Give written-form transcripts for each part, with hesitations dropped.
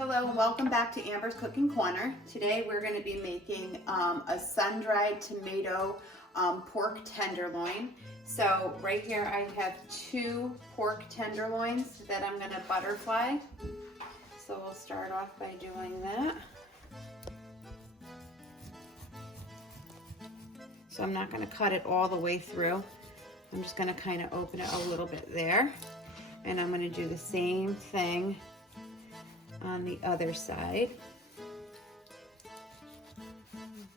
Hello and welcome back to Amber's Cooking Corner. Today we're going to be making a sun-dried tomato pork tenderloin. So right here I have 2 pork tenderloins that I'm going to butterfly. So we'll start off by doing that. So I'm not going to cut it all the way through. I'm just going to kind of open it a little bit there. And I'm going to do the same thing on the other side,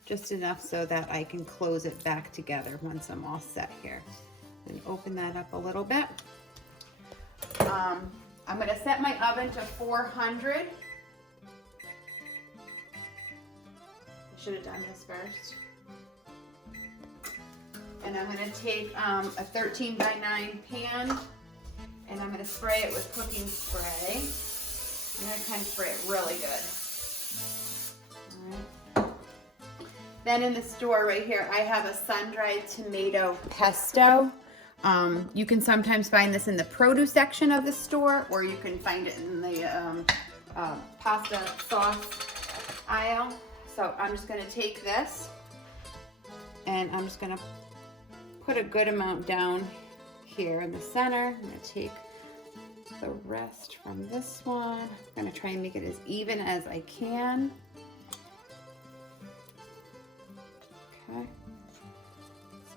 just enough so that I can close it back together once I'm all set here. And open that up a little bit. I'm going to set my oven to 400. I should have done this first. And I'm going to take a 13 by 9 pan and I'm going to spray it with cooking spray. I'm going to kind of spray it really good. All right. Then in the store right here, I have a sun-dried tomato pesto. You can sometimes find this in the produce section of the store, or you can find it in the pasta sauce aisle. So I'm just going to take this and I'm just going to put a good amount down here in the center. I'm going to take the rest from this one. I'm going to try and make it as even as I can. Okay,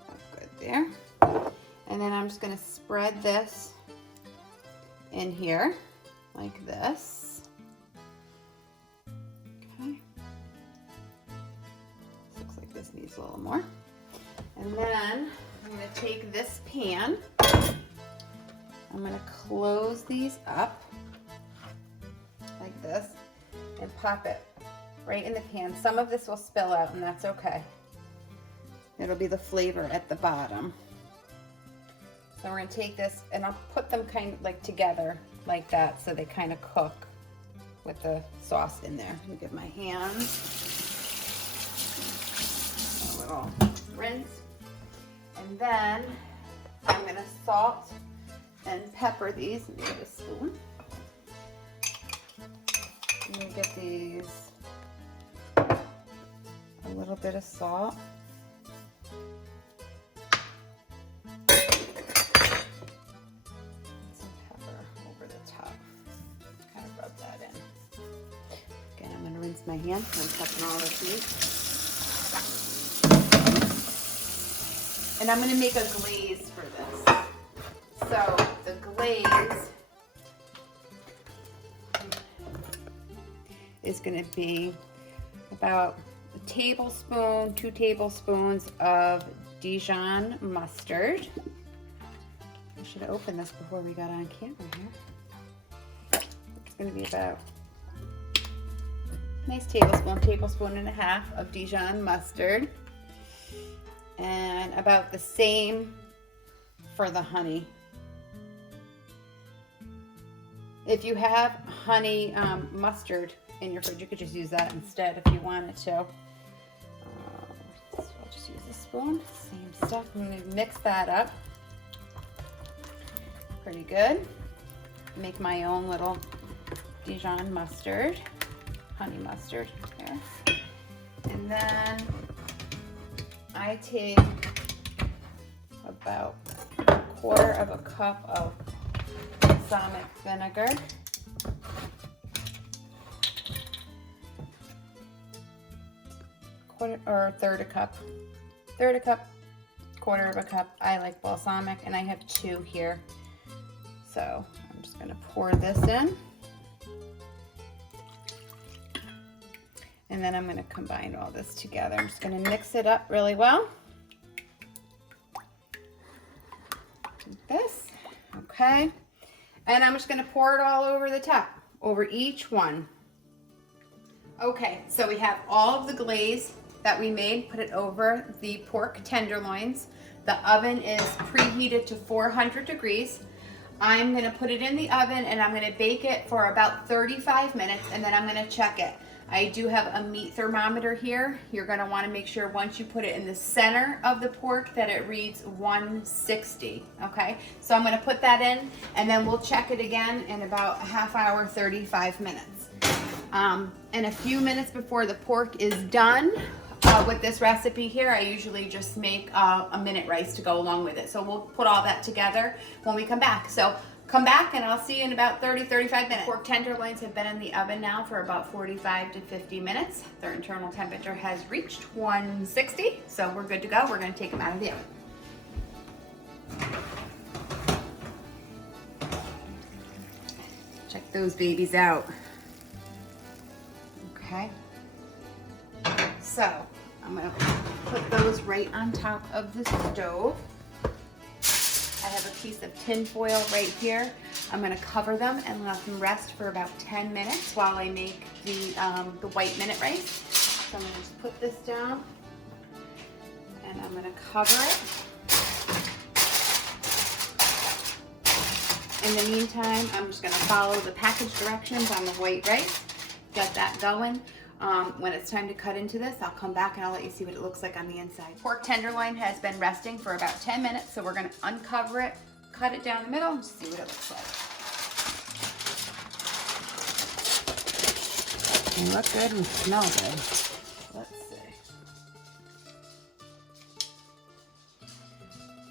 that's good there. And then I'm just going to spread this in here like this. Okay, looks like this needs a little more. And then I'm going to take this pan. I'm going to close these up like this and pop it right in the pan. Some of this will spill out and that's okay. It'll be the flavor at the bottom. So we're going to take this and I'll put them kind of like together like that so they kind of cook with the sauce in there. Let me give my hands a little rinse. And then I'm going to salt and pepper these. Let me get a spoon. I'm going to get these a little bit of salt. Some pepper over the top. Kind of rub that in. Again, I'm going to rinse my hands so I'm touching all this meat. And I'm going to make a glaze for this. So the glaze is going to be about a tablespoon, 2 tablespoons of Dijon mustard. I should have opened this before we got on camera here. It's going to be about a nice tablespoon and a half of Dijon mustard. And about the same for the honey. If you have honey mustard in your fridge, you could just use that instead if you wanted to. So I'll just use a spoon. Same stuff. I'm going to mix that up. Pretty good. Make my own little Dijon mustard, honey mustard there. And then I take about 1/4 cup of balsamic vinegar. Or 1/3 cup. 1/3 cup, 1/4 cup. I like balsamic and I have 2 here. So I'm just going to pour this in. And then I'm going to combine all this together. I'm just going to mix it up really well. Like this. Okay. And I'm just going to pour it all over the top, over each one. Okay, so we have all of the glaze that we made, put it over the pork tenderloins. The oven is preheated to 400 degrees. I'm going to put it in the oven and I'm going to bake it for about 35 minutes and then I'm going to check it. I do have a meat thermometer here. You're going to want to make sure once you put it in the center of the pork that it reads 160, okay? So I'm going to put that in and then we'll check it again in about a half hour, 35 minutes. And a few minutes before the pork is done, with this recipe here, I usually just make a minute rice to go along with it. So we'll put all that together when we come back. So come back and I'll see you in about 30-35 minutes. Pork tenderloins have been in the oven now for about 45 to 50 minutes. Their internal temperature has reached 160, so we're good to go. We're going to take them out of the oven. Check those babies out. Okay. So I'm going to put those right on top of the stove. I have a piece of tin foil right here. I'm going to cover them and let them rest for about 10 minutes while I make the white minute rice. So I'm going to just put this down and I'm going to cover it. In the meantime, I'm just going to follow the package directions on the white rice. Get that going. When it's time to cut into this, I'll come back and I'll let you see what it looks like on the inside. Pork tenderloin has been resting for about 10 minutes, so we're going to uncover it, cut it down the middle, and see what it looks like. They look good and smell good. Let's see.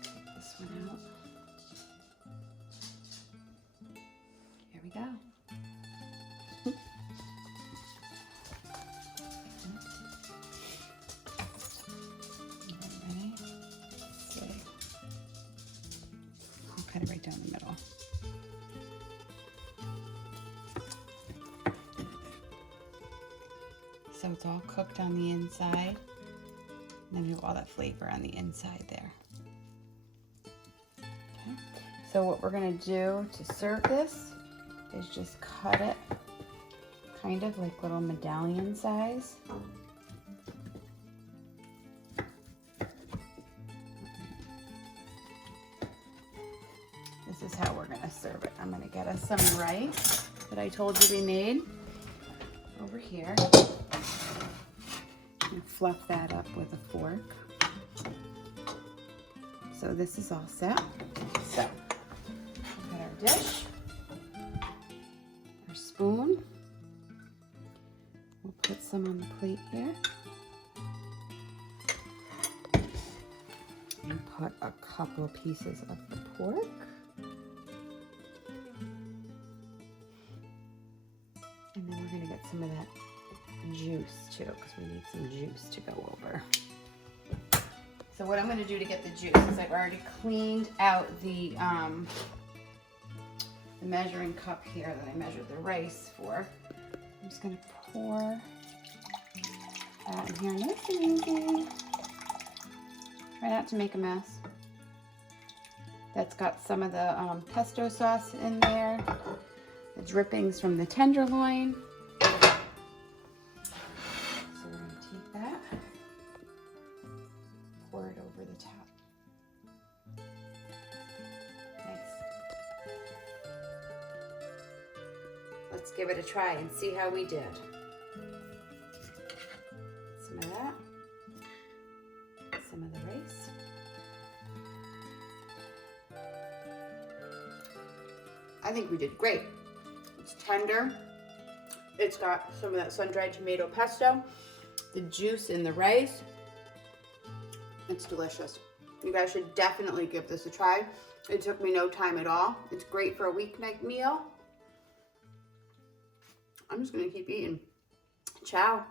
Take this one out. Here we go. Cut it right down the middle. So it's all cooked on the inside. And then we have all that flavor on the inside there. Okay. So what we're going to do to serve this is just cut it kind of like little medallion size. This is how we're going to serve it. I'm going to get us some rice that I told you we made over here. And fluff that up with a fork. So this is all set. So, we've got our dish, our spoon. We'll put some on the plate here. And put a couple pieces of the pork. And then we're going to get some of that juice too, because we need some juice to go over. So what I'm going to do to get the juice is I've already cleaned out the measuring cup here that I measured the rice for. I'm just going to pour that in here nice and easy. Try not to make a mess. That's got some of the pesto sauce in there. The drippings from the tenderloin. So we're going to take that, pour it over the top. Nice. Let's give it a try and see how we did. Some of that, some of the rice. I think we did great. It's tender. It's got some of that sun-dried tomato pesto, the juice in the rice. It's delicious. You guys should definitely give this a try. It took me no time at all. It's great for a weeknight meal. I'm just gonna keep eating. Ciao.